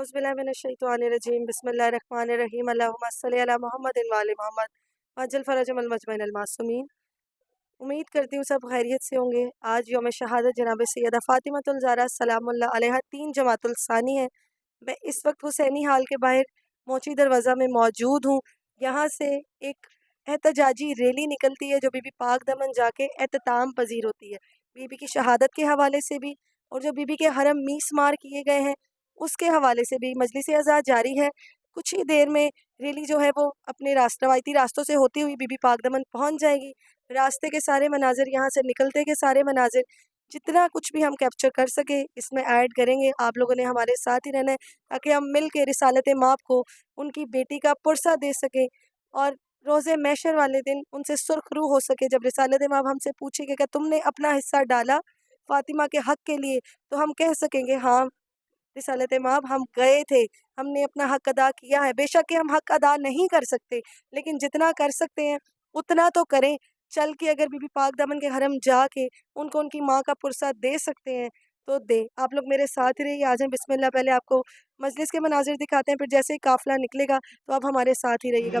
औज़ुबिल्लाहिमिनश्शैतानिर्रजीम बिस्मिल्लाहिर्रहमानिर्रहीम अल्लाहुम्मा सल्लि अला मुहम्मदिन व आलि मोहम्मद वअज्जल फ़रजहुम अल मासूमीन। उम्मीद करती हूँ सब खैरियत से होंगे। आज यौम शहादत जनाब सैयदा फ़ातिमतुल ज़हरा सलामुल्लाह अलैहा 3 जमातुल सानी है। मैं इस वक्त हुसैनी हाल के बाहर मोची दरवाज़ा में मौजूद हूँ। यहाँ से एक एहतजाजी रैली निकलती है जो बीबी पाक दमन जाके एहतताम पजीर होती है। बीबी की शहादत के हवाले से भी और जो बीबी के हरम मीसमार किए गए हैं उसके हवाले से भी मजलिस अज़ा जारी है। कुछ ही देर में रैली जो है वो अपने रवायती रास्तों से होती हुई बीबी पाक दमन पहुँच जाएगी। रास्ते के सारे मनाजिर, यहाँ से निकलते के सारे मनाजिर, जितना कुछ भी हम कैप्चर कर सके इसमें ऐड करेंगे। आप लोगों ने हमारे साथ ही रहना है ताकि हम मिल के रिसालत माप को उनकी बेटी का पुरसा दे सकें और रोज़े महशर वाले दिन उनसे सुर्खरू हो सके। जब रिसालत माप हमसे पूछेगी कि तुमने अपना हिस्सा डाला फ़ातिमा के हक़ के लिए, तो हम कह सकेंगे हाँ रिसालत माप हम गए थे, हमने अपना हक़ अदा किया है। बेशक कि हम हक़ अदा नहीं कर सकते, लेकिन जितना कर सकते हैं उतना तो करें। चल के अगर बीबी पाक दामन के हरम जाके उनको उनकी माँ का पुरसा दे सकते हैं तो दे। आप लोग मेरे साथ ही रहिए। आ जाएं, बिस्मिल्लाह। पहले आपको मजलिस के मनाजिर दिखाते हैं, फिर जैसे ही काफ़िला निकलेगा तो आप हमारे साथ ही रहिएगा।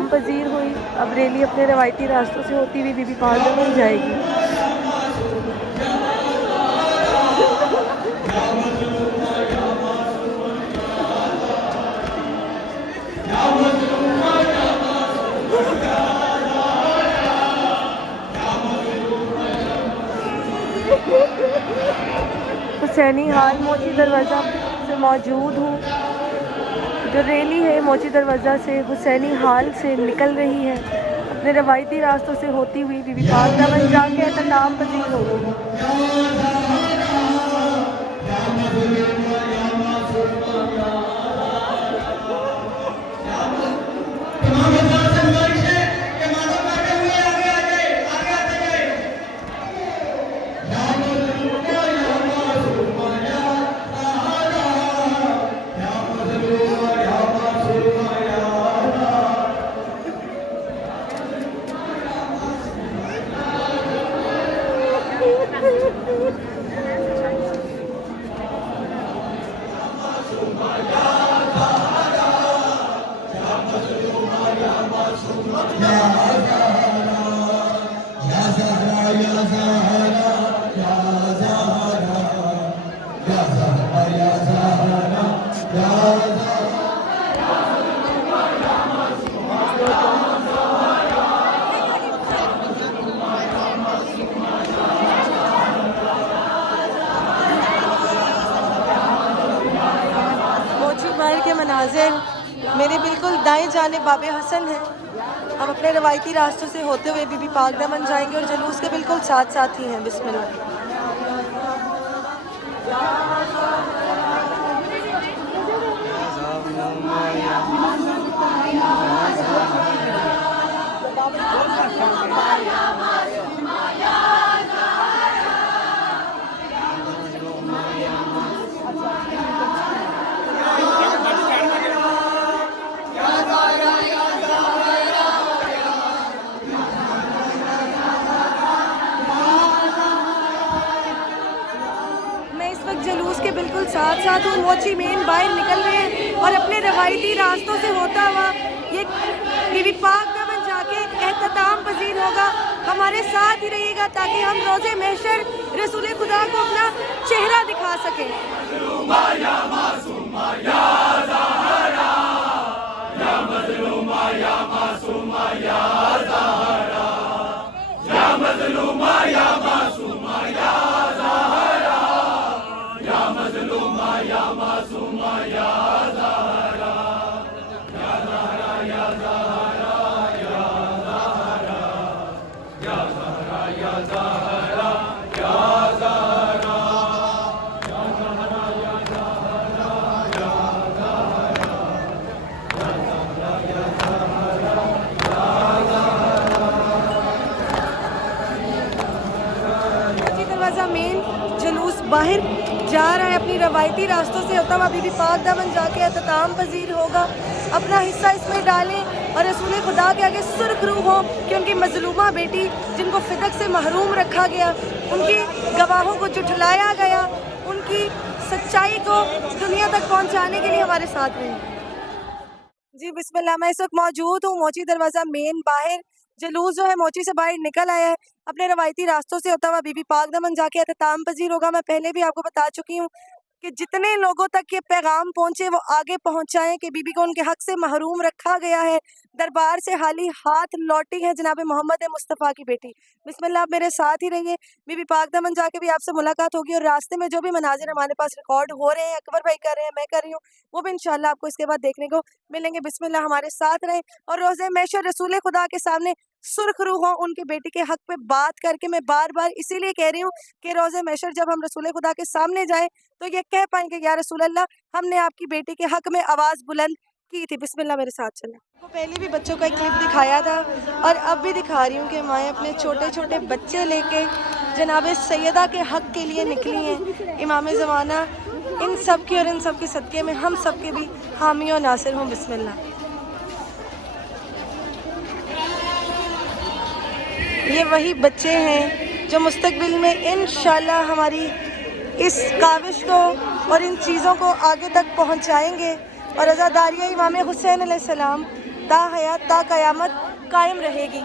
अहतमाम पजीर हुई। अब रैली अपने रवायती रास्तों से होती हुई बीबी पाक दमन जाएगी। हुसैनी हाल मोची दरवाज़ा से मौजूद हूँ। जो रैली है मोची दरवाज़ा से हुसैनी हाल से निकल रही है, अपने रवायती रास्तों से होती हुई बीबी पाक दमन जाके एहतमाम पजीर होगी। के मनाजिर मेरे बिल्कुल दाएं जानिब बाबे हसन है। हम अपने रवायती रास्तों से होते हुए बीबी पाक दमन जाएंगे और जुलूस के बिल्कुल साथ साथ ही हैं। बिस्मिल्लाह। जुलूस के बिल्कुल साथ साथ हूँ। मोची मेन बाहर निकल रहे हैं और अपने रवायती रास्तों से होता हुआ ये बीबी पाक दमन जाके एहतमाम पजीर होगा। हमारे साथ ही रहिएगा ताकि हम रोज़े महशर रसूल खुदा को अपना चेहरा दिखा सकें। मेन जुलूस बाहर जा रहा है, अपनी रवायती रास्तों से होता हुआ बीबी पाक दमन जाके एहतमाम पजीर होगा। अपना हिस्सा इसमें डालें और रसूल खुदा के आगे सुर्ख रूह हो कि उनकी मजलूमा बेटी जिनको फिदक से महरूम रखा गया, उनकी गवाहों को जुठलाया गया, उनकी सच्चाई को दुनिया तक पहुंचाने के लिए हमारे साथ रहें। जी बिस्मिल्लाह। मैं इस वक्त मौजूद हूँ मोची दरवाज़ा मेन बाहर। जुलूस जो है मोची से बाहर निकल आया है, अपने रवायती रास्तों से होता हुआ बीबी पाक दमन जाके एहतमाम पजीर होगा। मैं पहले भी आपको बता चुकी हूँ कि जितने लोगों तक ये पैगाम पहुँचे वो आगे पहुँचाएं कि बीबी को उनके हक से महरूम रखा गया है। दरबार से हाली हाथ लौटी है जनाब मोहम्मद मुस्तफ़ा की बेटी। बिस्मिल्लाह, आप मेरे साथ ही रहिए। बीबी पाक दमन जाके भी आपसे मुलाकात होगी और रास्ते में जो भी मनाजिर हमारे पास रिकॉर्ड हो रहे हैं, अकबर भाई कर रहे हैं, मैं कर रही हूँ, वो भी इंशाल्लाह आपको इसके बाद देखने को मिलेंगे। बिस्मिल्लाह, हमारे साथ रहें और रोज़े महशर रसूल खुदा के सामने सुर्ख रूह हो उनकी बेटी के हक पे बात करके। मैं बार बार इसीलिए कह रही हूँ कि रोज़े महशर जब हम रसूल खुदा के सामने जाएं तो ये कह पाएंगे या रसूल अल्लाह, हमने आपकी बेटी के हक में आवाज़ बुलंद की थी। बिस्मिल्लाह, मेरे साथ चलें। तो पहले भी बच्चों का एक क्लिप दिखाया था और अब भी दिखा रही हूँ कि माएँ अपने छोटे छोटे बच्चे लेके जनाब सैयदा के हक के लिए निकली हैं। इमाम ज़माना इन सब की और इन सब के सदक़े में हम सब के भी हामी और नासिर हों। बिस्मिल्लाह। ये वही बच्चे हैं जो मुस्तकबिल में इंशाल्लाह हमारी इस काविश को और इन चीज़ों को आगे तक पहुंचाएंगे और अज़ादारिया इमाम हुसैन अलैहिस्सलाम ता हयात ता क़यामत कायम रहेगी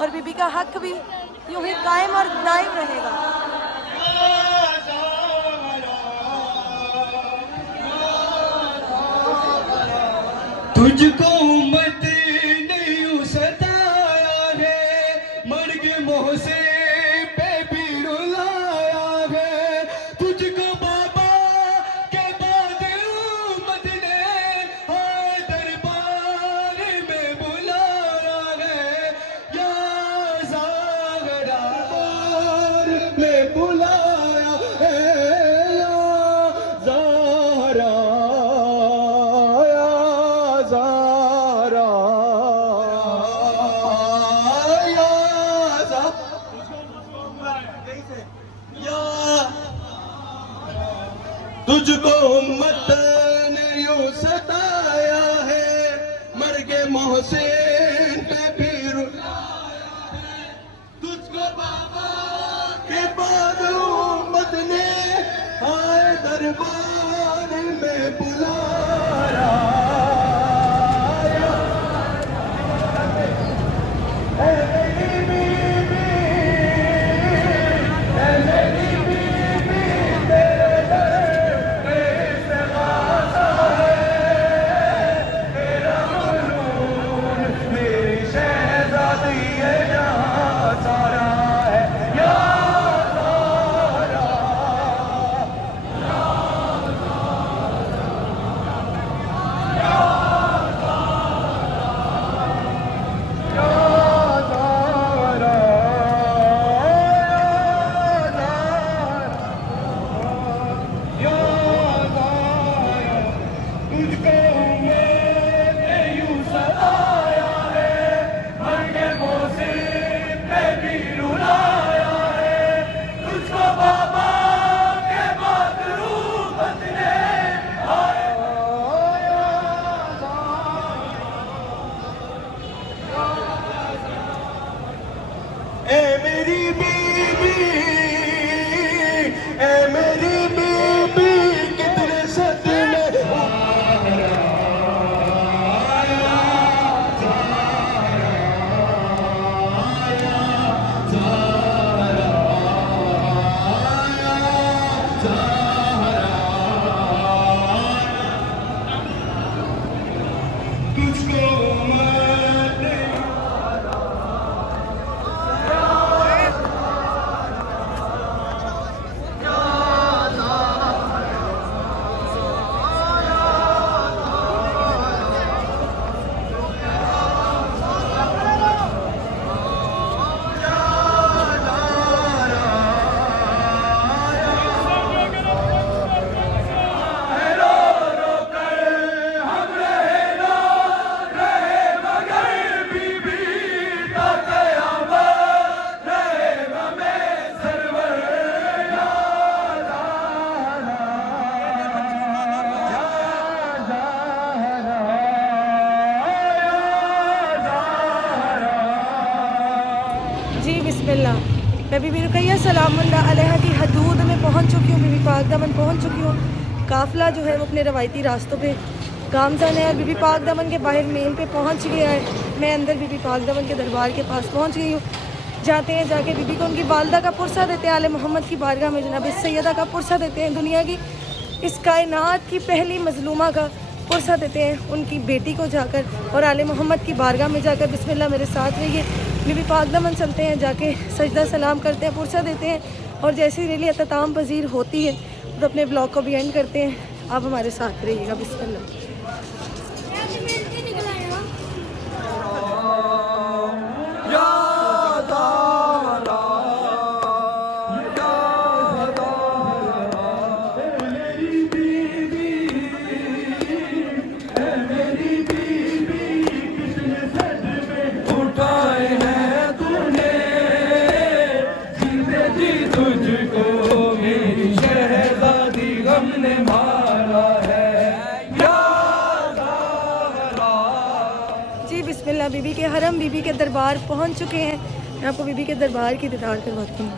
और बीबी का हक भी यूं ही कायम और दायम रहेगा। तुझको उम्मत ने यूं सताया है, मर्ग मोह से बेबी रुलाया है। तुझको बाबा के बाद उम्मत ने हाय दरबार में बुलाया है। या ज़ाहरा दरबार में बुलाया है, या ज़ाहरा तुझको उम्मत ने यूं सताया है, मर्गे मोहसिन पे भी रुलाया है। तुझको बाबा के बाद उम्मत ने हाय दरबार में बुलाया। ए मेरी बीबी कितने सदमे बिस्मिल्लाह। मैं बीबी रुकैया सलामुल्लाह अलैहा की हदूद में पहुंच चुकी हूँ, बीबी पाक दामन पहुंच चुकी हूँ। काफ़िला जो है वो अपने रवायती रास्तों पे गामज़न है और बीबी पाक दामन के बाहर मेल पे पहुंच गया है। मैं अंदर बीबी पाक दामन के दरबार के पास पहुंच गई हूँ। जाते हैं, जाके बीबी को उनकी वालदा का पुरसा देते हैं, आले मोहम्मद की बारगाह में जनाब सैयदा का पुरसा देते हैं, दुनिया की इस कायनात की पहली मजलूमा का पुरसा देते हैं उनकी बेटी को जाकर और आले मोहम्मद की बारगाह में जाकर। बिस्मिल्लाह मेरे साथ रहिए। बीबी पाक दामन चलते हैं, जाके सजदा सलाम करते हैं, पुरसा देते हैं और जैसे ही रैली अख्ताम पजीर होती है तो अपने ब्लॉग को भी एंड करते हैं। आप हमारे साथ रहिएगा। बिस्मिल्लाह। बिस्मिल्लाह। बीबी के हरम, बीबी के दरबार पहुंच चुके हैं। मैं आपको बीबी के दरबार की दीदार करवाती हूँ।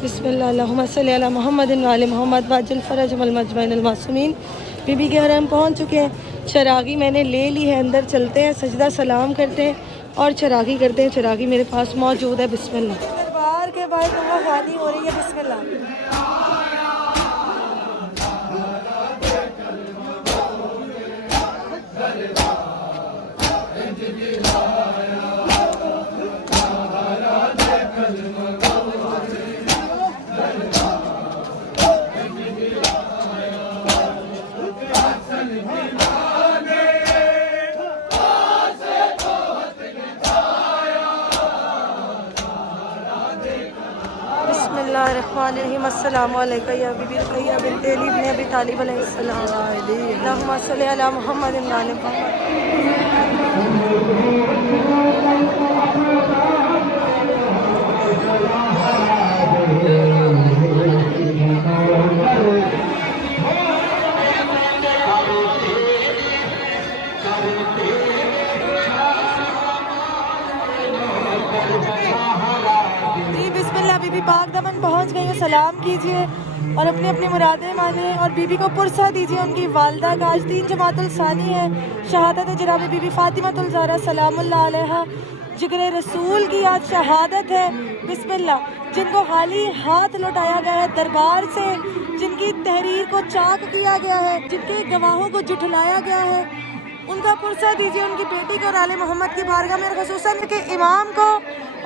बिस्मिल्लाह। अल्लाहुम्मा सल्ली अला मुहम्मद व आले मोहम्मद वाजिल फरज वल मजमैन अल मासूमीन। बीबी के हरम पहुंच चुके हैं। चरागी मैंने ले ली है, अंदर चलते हैं, सजदा सलाम करते हैं और चरागी करते हैं। चरागी मेरे पास मौजूद है। बिस्मिल्लाह। दरबार के बाद कहाँ खाली हो रही है। बिस्मिल्लाह। बिस्मिल्लाहिर्रहमानिर्रहीम। अस्सलामु अलैका या बीबी रुक़ैया बिन्ते अली इब्न अबी तालिब अलैहिस्सलाम। अल्लाहुम्मा सल्लि अला मुहम्मदिन व आलि मुहम्मद। जी बिस्मिल्लाह। बीबी पाक दमन पहुंच गई है। सलाम कीजिए और अपनी अपनी मुरादें माने और बीबी को पुरसा दीजिए। उनकी वालदा का आज 3 जमातुल सानी है। शहादत जनाब बीबी फातिमातुल ज़हरा सलामुल्लाह अलैहा जिगरे रसूल की आज शहादत है। बिस्मिल्लाह। जिनको खाली हाथ लौटाया गया है दरबार से, जिनकी तहरीर को चाक किया गया है, जिनके गवाहों को जुठलाया गया है, उनका पुरसा दीजिए। उनकी बेटी को और आले मोहम्मद की बारगाह में, ख़ुसूसन के इमाम को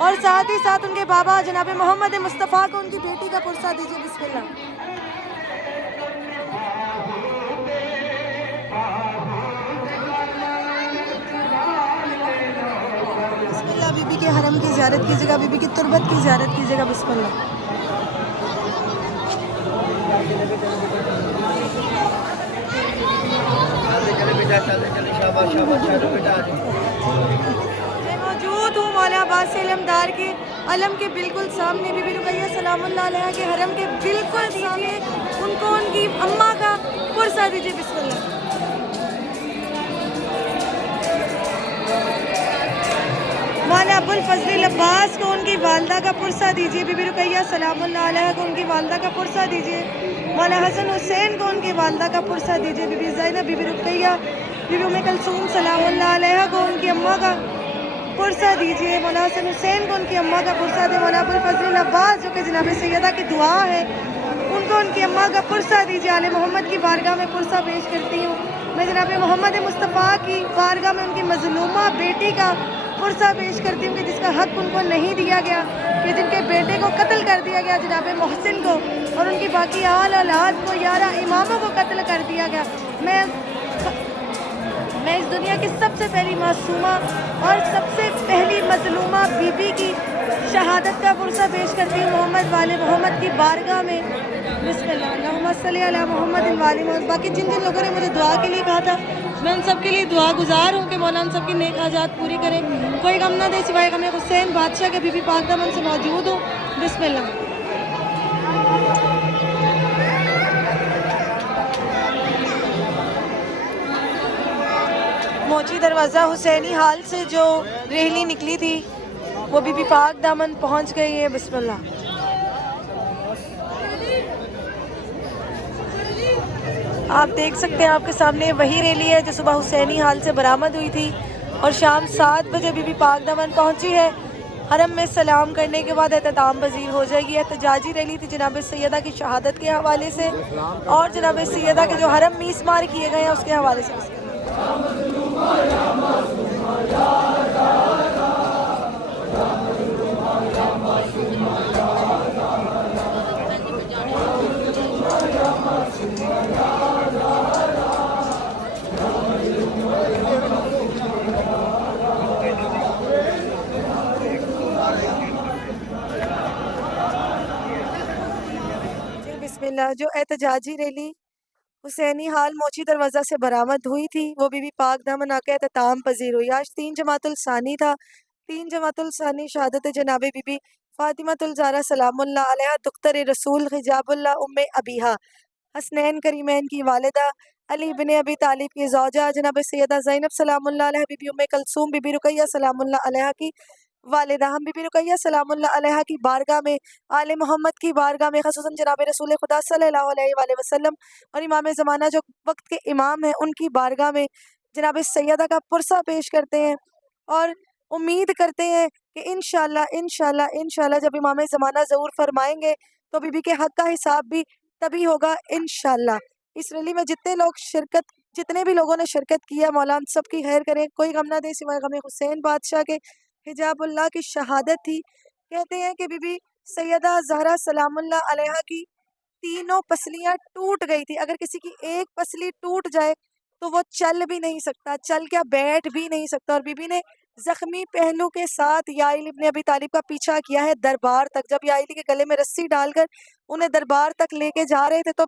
और साथ ही साथ उनके बाबा जनाब मोहम्मद मुस्तफ़ा को उनकी बेटी का पुरसा दीजिए। बिस्मिल्लाह। बिस्मिल्लाह। बीबी के हरम की ज़ियारत कीजिएगा, बीबी की तुरबत की ज़ियारत कीजिएगा। बिस्मिल्लाह। मैं मौजूद हूँ मौला अब्बास इलमदार के अलम के बिल्कुल सामने। बीबी रुक़ैया सलामुल्लाह अलैहा के हरम के बिल्कुल सामने उनको उनकी अम्मा का पुरसा दीजिए। बिस्मिल्लाह। मौला अबुल फजल अब्बास को उनकी वालदा का पुरसा दीजिए। बीबी रुक़ैया सलामुल्लाह अलैहा को उनकी वालदा का पुरसा दीजिए। मौला हसन हुसैन को उनकी वालदा का पुरसा दीजिए। बीबी ज़ैनब, बीबी रुक़ैया, बीबी उम्मे कलसूम सलामुल्लाह अलैहा को उनकी अम्मा का पुरसा दीजिए। मौला हसन हुसैन को उनकी अम्मा का पुरसा दे। मौला अबुल फजल अब्बास जो कि जनाब सैयदा की दुआ है, उनको उनकी अम्मा का पुरसा दीजिए। आले मोहम्मद की बारगाह में पुरसा पेश करती हूँ। मैं जनाब मोहम्मद मुस्तफ़ा की बारगाह में उनकी मज़लूमा बेटी का पुरसा पेश करती हूँ कि जिसका हक उनको नहीं दिया गया, कि जिनके बेटे को कत्ल कर दिया गया जनाब मोहसिन को, और उनकी बाकी आल औलाद को, 11 इमामों को कत्ल कर दिया गया। मैं इस दुनिया की सबसे पहली मासूमा और सबसे पहली मज़लूमा बीबी की शहादत का पुरसा पेश करती हूँ मोहम्मद वाले मोहम्मद की बारगाह में। बिस्मिल्लाह। अल्लाहुम्मा सल्लि अला मुहम्मद व आलि मुहम्मद। बाकी जिन जिन लोगों ने मुझे दुआ के लिए कहा था, मैं उन सब के लिए दुआ गुजार हूँ कि मौला उन सब की नेक हाजात पूरी करे, कोई गम ना दे सिवाय गम हुसैन बादशाह के। बीबी पाक दामन से मौजूद हूँ। बिस्मिल्लाह। मोची दरवाज़ा हुसैनी हाल से जो रैली निकली थी वो बीबी पाक दामन पहुंच गई है। बिस्मिल्लाह। आप देख सकते हैं आपके सामने वही रैली है जो सुबह हुसैनी हाल से बरामद हुई थी और शाम 7 बजे बीबी पाक दामन पहुंची है। हरम में सलाम करने के बाद एहतमाम पजीर हो जाएगी। एहतजाजी रैली थी जनाब सैयदा की शहादत के हवाले से और जनाब सैयदा के जो हरम मीसमार किए गए हैं उसके हवाले से। बिस्मिल्लाह। जो एहतजाजी रैली हुसैनी हाल मोची दरवाज़ा से बरामद हुई थी वो बीबी पाक दामन आके एहतमाम पजीर हुई। आज 3 जमातुल सानी था। 3 जमातुल सानी शहादत जनाब बीबी फातिमातुल ज़हरा सलामुल्लाह अलैहा दुख्तर रसूल हिजाबुल्लाह उम्मे अबीहा हसनैन करीमैन की वालिदा अली बिन अबी तालिब की ज़ौजा जनाब सैयदा ज़ैनब सलामुल्लाह अलैहा, बीबी उम्मे कलसूम, बीबी रुक़ैया सलामुल्लाह अलैहा की वालिदा। हम बीबी रुक़ैया सलामुल्लाह अलैहा की बारगाह में, आले मोहम्मद की बारगाह में, ख़ुसूसन जनाब रसूल खुदा सल्लल्लाहु अलैहि वसल्लम और इमाम ज़माना जो वक्त के इमाम हैं उनकी बारगाह में जनाब सैयदा का पुरसा पेश करते हैं और उम्मीद करते हैं कि इंशाल्लाह इंशाल्लाह इंशाल्लाह जब इमाम ज़माना ज़हूर फरमाएंगे तो बीबी के हक़ का हिसाब भी तभी होगा इंशाल्लाह। इस रैली में जितने भी लोगों ने शिरकत किया, मौला सब की खैर करे, कोई गम ना दे सिवाय गम हुसैन बादशाह के। हिजाबुल्लाह की शहादत थी। कहते हैं कि बीबी सैयदा ज़हरा सलामुल्लाह अलैहा की तीनों पसलियां टूट गई थी। अगर किसी की एक पसली टूट जाए तो वो चल भी नहीं सकता, चल क्या बैठ भी नहीं सकता। और बीबी ने जख्मी पहलू के साथ याइल इब्ने अबी तालिब का पीछा किया है दरबार तक। जब याइल के गले में रस्सी डालकर उन्हें दरबार तक लेके जा रहे थे तो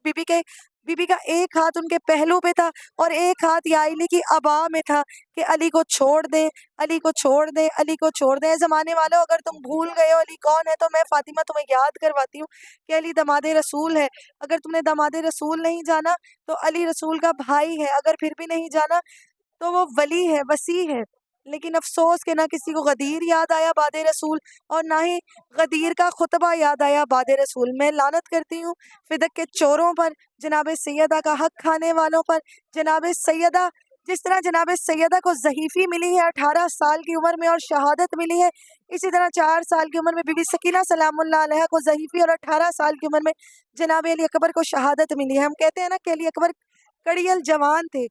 बीबी का एक हाथ उनके पहलू पे था और एक हाथ याइली की अबा में था कि अली को छोड़ दें, अली को छोड़ दें, अली को छोड़ दें। ज़माने वालों, अगर तुम भूल गए हो अली कौन है तो मैं फातिमा तुम्हें याद करवाती हूँ कि अली दमादे रसूल है। अगर तुमने दमादे रसूल नहीं जाना तो अली रसूल का भाई है। अगर फिर भी नहीं जाना तो वो वली है, वसी है। लेकिन अफसोस कि ना किसी को गदीर याद आया बादे रसूल और ना ही गदीर का खुतबा याद आया बादे रसूल। मैं लानत करती हूँ फिदक के चोरों पर, जनाब सैयदा का हक खाने वालों पर। जनाब सैयदा, जिस तरह जनाब सैयदा को ज़हीफ़ी मिली है 18 साल की उम्र में और शहादत मिली है, इसी तरह 4 साल की उम्र में बीबी सकीना सलामुल्लाह अलैहा को ज़हीफ़ी और 18 साल की उम्र में जनाब अली अकबर को शहादत मिली है। हम कहते हैं ना कि अली अकबर कड़ियल जवान थे,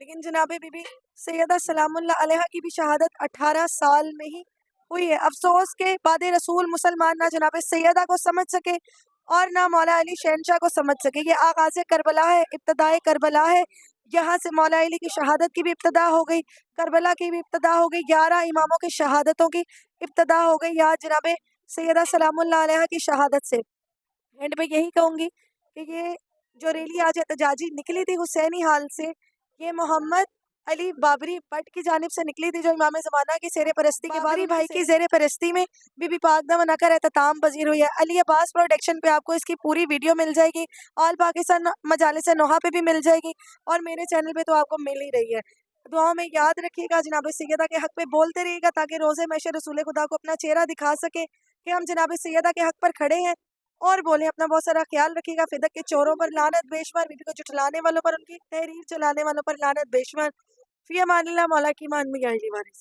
लेकिन जनाब बीबी सैयदा सलामुल्लाह अलैहा की भी शहादत 18 साल में ही हुई है। अफसोस के बादे रसूल मुसलमान ना जनाब सैयदा को समझ सके और ना मौला अली शहनशाह को समझ सके। ये आगाज़ करबला है, इब्तदाए करबला है। यहाँ से मौला अली की शहादत की भी इब्तदा हो गई, करबला की भी इब्तदा हो गई, 11 इमामों की शहादतों की इब्तदा हो गई यहाँ जनाब सैयदा सलामुल्लाह अलैहा की शहादत से। एंड मैं यही कहूँगी कि ये जो रैली आज एहतजाजी निकली थी हुसैनी हाल से, ये मोहम्मद अली बाबरी भट्ट की जानिब से निकली थी, जो इमाम ज़माना की ज़ेर परस्ती के बाद भाई की ज़ेर परस्ती में बीबी पाकदामन नकर एहतताम पजीर हुई है। अली अब्बास प्रोडक्शन पे आपको इसकी पूरी वीडियो मिल जाएगी, ऑल पाकिस्तान मजालिस नोहा पे भी मिल जाएगी और मेरे चैनल पे तो आपको मिल ही रही है। दुआओं में याद रखिएगा, जनाब सैयदा के हक़ पे बोलते रहिएगा ताकि रोज़े महशर रसूल खुदा को अपना चेहरा दिखा सके कि हम जनाब सैयदा के हक़ पर खड़े हैं। और बोले अपना बहुत सारा ख्याल रखिएगा। फिदक के चोरों पर लानत बेशुमार, बीबी को जुटलाने वालों पर, उनकी तहरीर चलाने वालों पर लानत बेशुमार। फ़ी अमानिल्लाह, मौला की मान में वारिस।